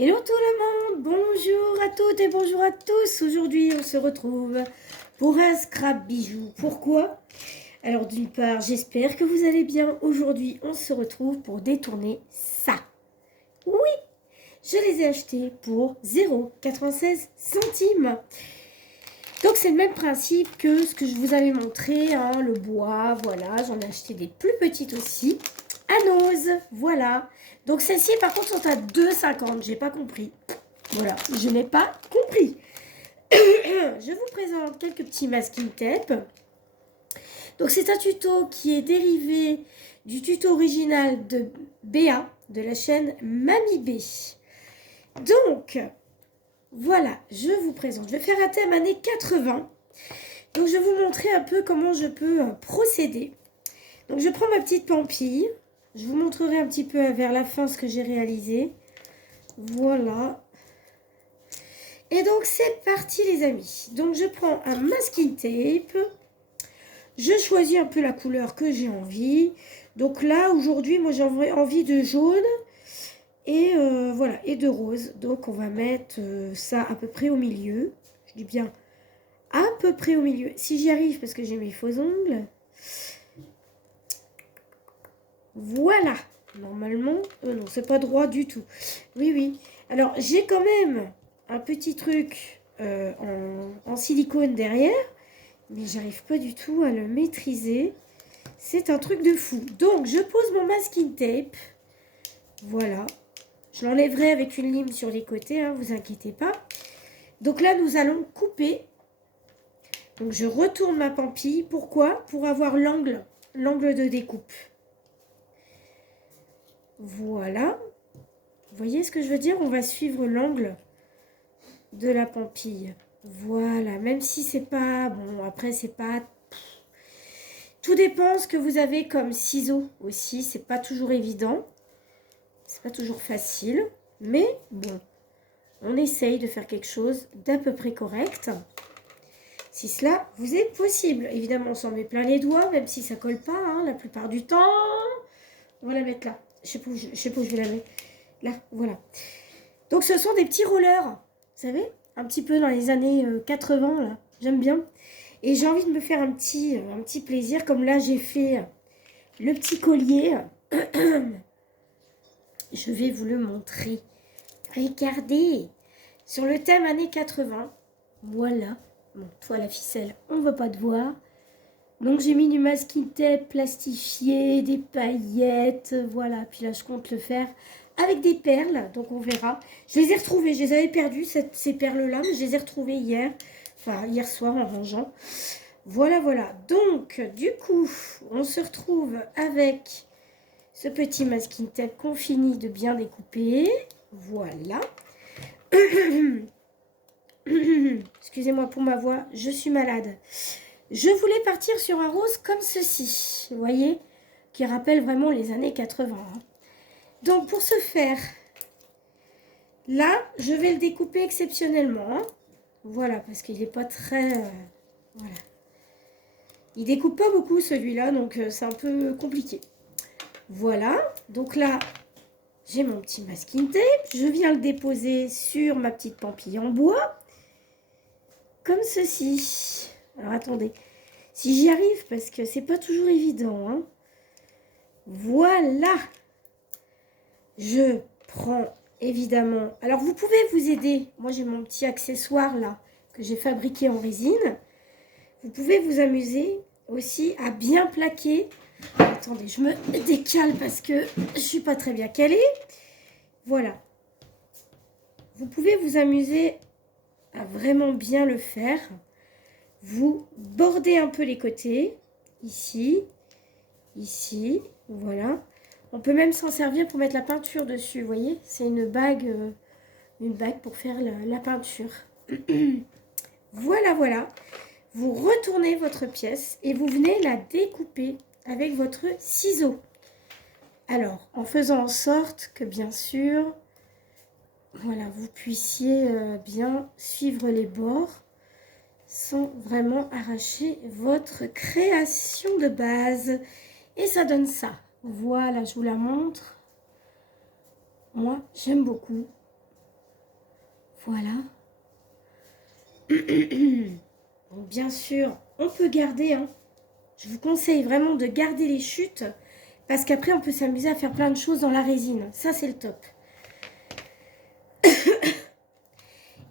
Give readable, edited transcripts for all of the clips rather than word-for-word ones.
Hello tout le monde, bonjour à toutes et bonjour à tous. Aujourd'hui on se retrouve pour un scrap bijou. Pourquoi? Alors d'une part j'espère que vous allez bien. Aujourd'hui on se retrouve pour détourner ça. Oui, je les ai achetés pour 0,96 centimes. Donc c'est le même principe que ce que je vous avais montré, hein, le bois, voilà. J'en ai acheté des plus petites aussi. À Nose, voilà. Donc celles-ci par contre sont à 2,50, j'ai pas compris. Voilà, je n'ai pas compris. Je vous présente quelques petits masking tape. Donc c'est un tuto qui est dérivé du tuto original de Béa, de la chaîne Mamie B. Donc, voilà, je vous présente. Je vais faire un thème années 80. Donc je vais vous montrer un peu comment je peux procéder. Donc je prends ma petite pampille. Je vous montrerai un petit peu vers la fin ce que j'ai réalisé. Voilà. Et donc c'est parti les amis. Donc je prends un masking tape. Je choisis un peu la couleur que j'ai envie. Donc là aujourd'hui moi j'ai envie de jaune. Et voilà, et de rose. Donc on va mettre ça à peu près au milieu. Je dis bien à peu près au milieu. Si j'y arrive parce que j'ai mes faux ongles. Voilà. Normalement, non, c'est pas droit du tout. Oui, oui. Alors, j'ai quand même un petit truc en silicone derrière. Mais j'arrive pas du tout à le maîtriser. C'est un truc de fou. Donc, je pose mon masking tape. Voilà. Je l'enlèverai avec une lime sur les côtés, hein, vous inquiétez pas. Donc là, nous allons couper. Donc, je retourne ma pampille. Pourquoi? Pour avoir l'angle de découpe. Voilà. Vous voyez ce que je veux dire? On va suivre l'angle de la pampille. Voilà. Même si c'est pas... Bon, après, c'est pas... Tout dépend ce que vous avez comme ciseaux aussi. C'est pas toujours évident. C'est pas toujours facile. Mais bon, on essaye de faire quelque chose d'à peu près correct. Si cela vous est possible. Évidemment, on s'en met plein les doigts, même si ça colle pas, hein, la plupart du temps. On va la mettre là. Je sais pas où je vais la mettre. Là, voilà. Donc, ce sont des petits rollers. Vous savez, un petit peu dans les années 80, là. J'aime bien. Et j'ai envie de me faire un petit plaisir. Comme là, j'ai fait le petit collier. Je vais vous le montrer. Regardez. Sur le thème années 80. Voilà. Bon, toi, la ficelle, on ne veut pas te voir. Donc, j'ai mis du masking tape plastifié, des paillettes. Voilà. Puis là, je compte le faire avec des perles. Donc, on verra. Je les ai retrouvées. Je les avais perdues, ces perles-là. Mais je les ai retrouvées hier. Enfin, hier soir en rangeant. Voilà, voilà. Donc, du coup, on se retrouve avec ce petit masking tape qu'on finit de bien découper. Voilà. Excusez-moi pour ma voix, je suis malade. Je voulais partir sur un rose comme ceci, vous voyez, qui rappelle vraiment les années 80. Donc pour ce faire, là, je vais le découper exceptionnellement. Voilà, parce qu'il n'est pas très... voilà. Il découpe pas beaucoup celui-là, donc c'est un peu compliqué. Voilà, donc là, j'ai mon petit masking tape. Je viens le déposer sur ma petite pampille en bois. Comme ceci. Alors attendez, si j'y arrive, parce que c'est pas toujours évident. Hein. Voilà. Je prends évidemment. Alors vous pouvez vous aider. Moi j'ai mon petit accessoire là que j'ai fabriqué en résine. Vous pouvez vous amuser aussi à bien plaquer. Attendez, je me décale parce que je suis pas très bien calée. Voilà. Vous pouvez vous amuser à vraiment bien le faire. Vous bordez un peu les côtés, ici, ici, voilà. On peut même s'en servir pour mettre la peinture dessus, vous voyez. C'est une bague pour faire la peinture. Voilà, voilà. Vous retournez votre pièce et vous venez la découper avec votre ciseau. Alors, en faisant en sorte que, bien sûr, voilà, vous puissiez bien suivre les bords sans vraiment arracher votre création de base. Et ça donne ça. Voilà, je vous la montre. Moi, j'aime beaucoup. Voilà. Donc, bien sûr, on peut garder, hein. Je vous conseille vraiment de garder les chutes parce qu'après, on peut s'amuser à faire plein de choses dans la résine. Ça, c'est le top.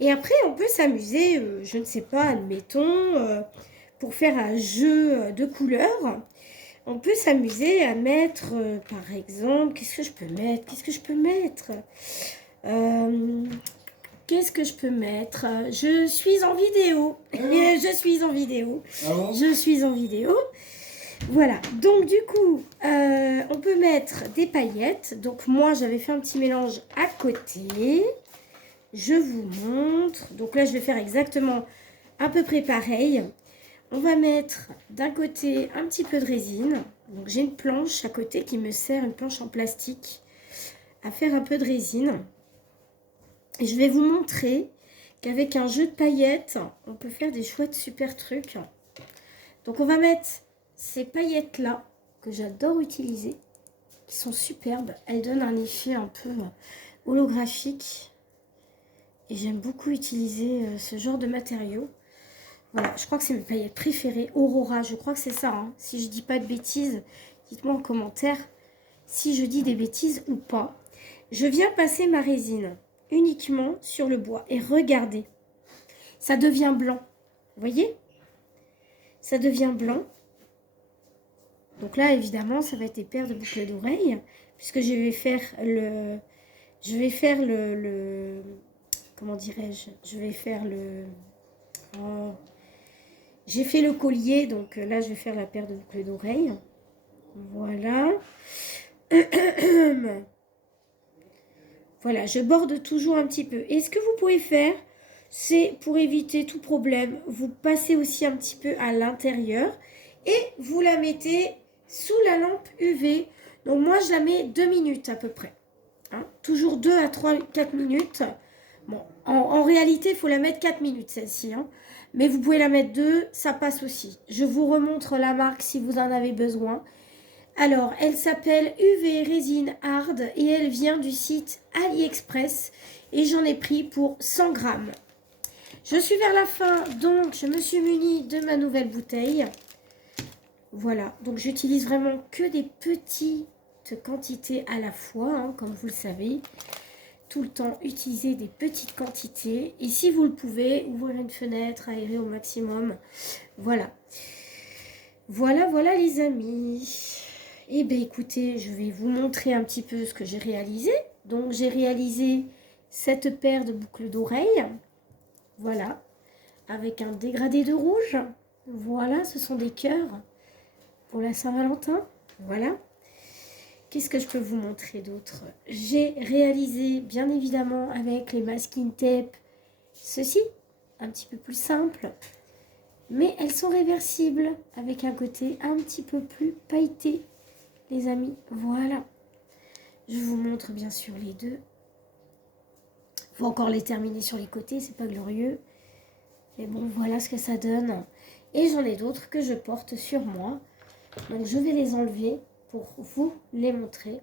Et après, on peut s'amuser, je ne sais pas, admettons, pour faire un jeu de couleurs. On peut s'amuser à mettre, par exemple, qu'est-ce que je peux mettre? Qu'est-ce que je peux mettre? Qu'est-ce que je peux mettre? Je suis en vidéo. Je suis en vidéo. Ah bon? Je suis en vidéo. Voilà. Donc, du coup, on peut mettre des paillettes. Donc, moi, j'avais fait un petit mélange à côté. Je vous montre. Donc là, je vais faire exactement à peu près pareil. On va mettre d'un côté un petit peu de résine. Donc j'ai une planche à côté qui me sert, une planche en plastique, à faire un peu de résine. Et je vais vous montrer qu'avec un jeu de paillettes, on peut faire des chouettes super trucs. Donc on va mettre ces paillettes-là, que j'adore utiliser, qui sont superbes. Elles donnent un effet un peu holographique. Et j'aime beaucoup utiliser ce genre de matériaux. Voilà, je crois que c'est mes paillettes préférées. Aurora, je crois que c'est ça. Hein. Si je dis pas de bêtises, dites-moi en commentaire si je dis des bêtises ou pas. Je viens passer ma résine uniquement sur le bois. Et regardez, ça devient blanc. Vous voyez? Ça devient blanc. Donc là, évidemment, ça va être des paires de boucles d'oreilles. Puisque je vais faire le... comment dirais-je? Je vais faire le... Oh. J'ai fait le collier, donc là, je vais faire la paire de boucles d'oreilles. Voilà. Voilà, je borde toujours un petit peu. Et ce que vous pouvez faire, c'est pour éviter tout problème, vous passez aussi un petit peu à l'intérieur et vous la mettez sous la lampe UV. Donc moi, je la mets 2 minutes à peu près. Hein, toujours 2 à 3, 4 minutes. Bon, en réalité, il faut la mettre 4 minutes, celle-ci. Hein. Mais vous pouvez la mettre 2, ça passe aussi. Je vous remontre la marque si vous en avez besoin. Alors, elle s'appelle UV Résine Hard et elle vient du site AliExpress. Et j'en ai pris pour 100 grammes. Je suis vers la fin, donc je me suis munie de ma nouvelle bouteille. Voilà, donc j'utilise vraiment que des petites quantités à la fois, hein, comme vous le savez. Tout le temps utiliser des petites quantités et si vous le pouvez, ouvrir une fenêtre, aérer au maximum. Voilà. Voilà les amis. Et bien écoutez, je vais vous montrer un petit peu ce que j'ai réalisé. Donc j'ai réalisé cette paire de boucles d'oreilles. Voilà. Avec un dégradé de rouge. Voilà, ce sont des cœurs pour la Saint-Valentin. Voilà. Qu'est-ce que je peux vous montrer d'autre? J'ai réalisé, bien évidemment, avec les masking tape, ceci, un petit peu plus simple. Mais elles sont réversibles, avec un côté un petit peu plus pailleté, les amis. Voilà. Je vous montre, bien sûr, les deux. Il faut encore les terminer sur les côtés, c'est pas glorieux. Mais bon, voilà ce que ça donne. Et j'en ai d'autres que je porte sur moi. Donc, je vais les enlever pour vous les montrer,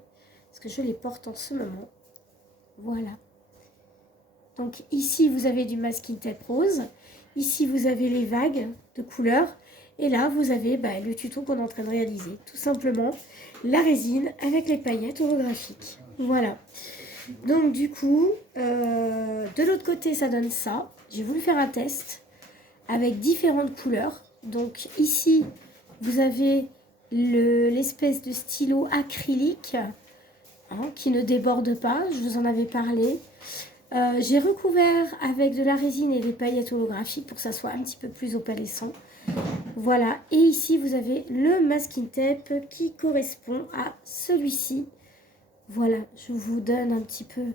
parce que je les porte en ce moment. Voilà. Donc ici, vous avez du masking tape rose. Ici, vous avez les vagues de couleurs. Et là, vous avez le tuto qu'on est en train de réaliser. Tout simplement, la résine avec les paillettes holographiques. Voilà. Donc du coup, de l'autre côté, ça donne ça. J'ai voulu faire un test avec différentes couleurs. Donc ici, vous avez l'espèce de stylo acrylique qui ne déborde pas, je vous en avais parlé. J'ai recouvert avec de la résine et des paillettes holographiques pour que ça soit un petit peu plus opalescent. Voilà, et ici vous avez le masking tape qui correspond à celui-ci. Voilà, je vous donne un petit peu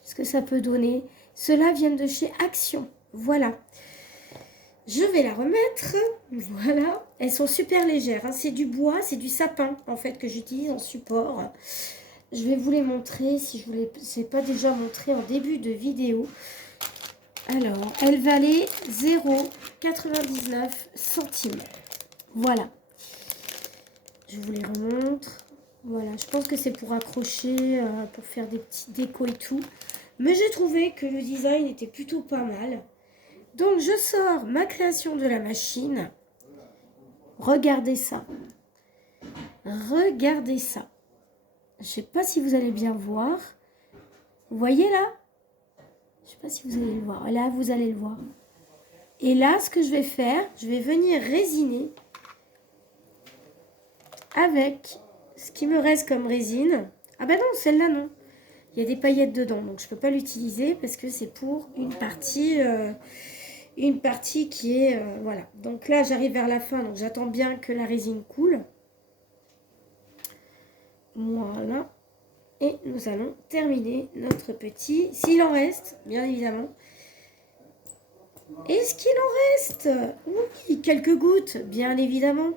ce que ça peut donner. Ceux-là viennent de chez Action, voilà. Je vais la remettre, voilà. Elles sont super légères, hein. C'est du bois, c'est du sapin en fait que j'utilise en support. Je vais vous les montrer si je ne vous ai pas déjà montré en début de vidéo. Alors, elle valait 0,99 centimes. Voilà. Je vous les remontre. Voilà, je pense que c'est pour accrocher, pour faire des petits décos et tout. Mais j'ai trouvé que le design était plutôt pas mal. Donc je sors ma création de la machine. Regardez ça. Regardez ça. Je sais pas si vous allez bien voir. Vous voyez là? Je sais pas si vous allez le voir. Là, vous allez le voir. Et là, ce que je vais faire, je vais venir résiner avec ce qui me reste comme résine. Ah ben non, celle-là non. Il y a des paillettes dedans, donc je ne peux pas l'utiliser parce que c'est pour une partie qui est... voilà. Donc là, j'arrive vers la fin, donc j'attends bien que la résine coule. Voilà. Et nous allons terminer notre petit... S'il en reste, bien évidemment. Est-ce qu'il en reste? Oui, quelques gouttes, bien évidemment.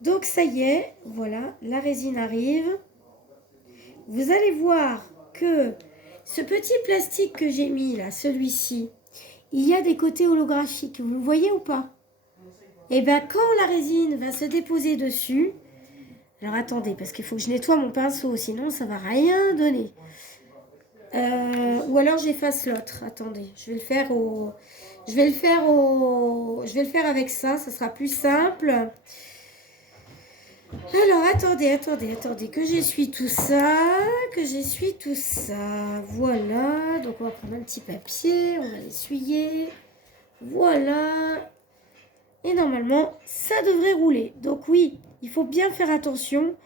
Donc ça y est, voilà, la résine arrive. Vous allez voir que ce petit plastique que j'ai mis là, celui-ci, il y a des côtés holographiques. Vous le voyez ou pas? Et bien quand la résine va se déposer dessus, alors attendez, parce qu'il faut que je nettoie mon pinceau, sinon ça va rien donner. Ou alors j'efface l'autre. Attendez, je vais le faire avec ça sera plus simple. Alors, attendez, que j'essuie tout ça, voilà, donc on va prendre un petit papier, on va l'essuyer, voilà, et normalement, ça devrait rouler. Donc oui, il faut bien faire attention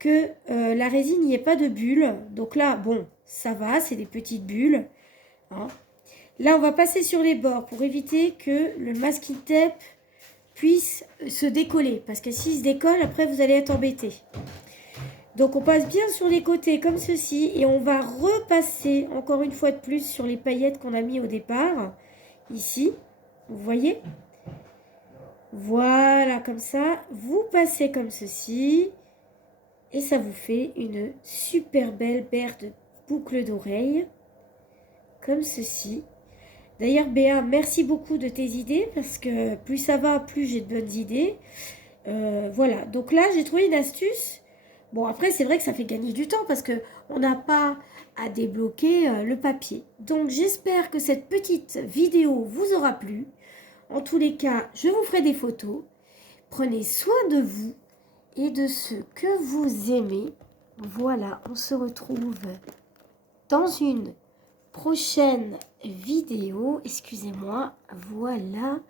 que la résine n'y ait pas de bulles. Donc là, bon, ça va, c'est des petites bulles, hein. Là, on va passer sur les bords pour éviter que le masking tape puisse se décoller, parce que s'il se décolle, après vous allez être embêté. Donc on passe bien sur les côtés comme ceci et on va repasser encore une fois de plus sur les paillettes qu'on a mis au départ, ici, vous voyez, voilà, comme ça, vous passez comme ceci et ça vous fait une super belle paire de boucles d'oreilles comme ceci. D'ailleurs, Béa, merci beaucoup de tes idées, parce que plus ça va, plus j'ai de bonnes idées. Voilà, donc là, j'ai trouvé une astuce. Bon, après, c'est vrai que ça fait gagner du temps, parce qu'on n'a pas à débloquer le papier. Donc, j'espère que cette petite vidéo vous aura plu. En tous les cas, je vous ferai des photos. Prenez soin de vous et de ceux que vous aimez. Voilà, on se retrouve dans une prochaine vidéo, excusez-moi, voilà,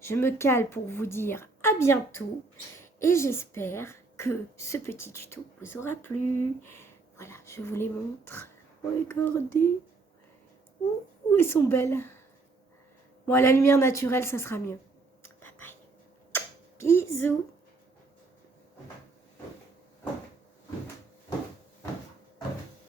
je me cale pour vous dire à bientôt et j'espère que ce petit tuto vous aura plu. Voilà, je vous les montre, regardez, ouh, elles sont belles. Bon, à la lumière naturelle, ça sera mieux. Bye bye, bisous.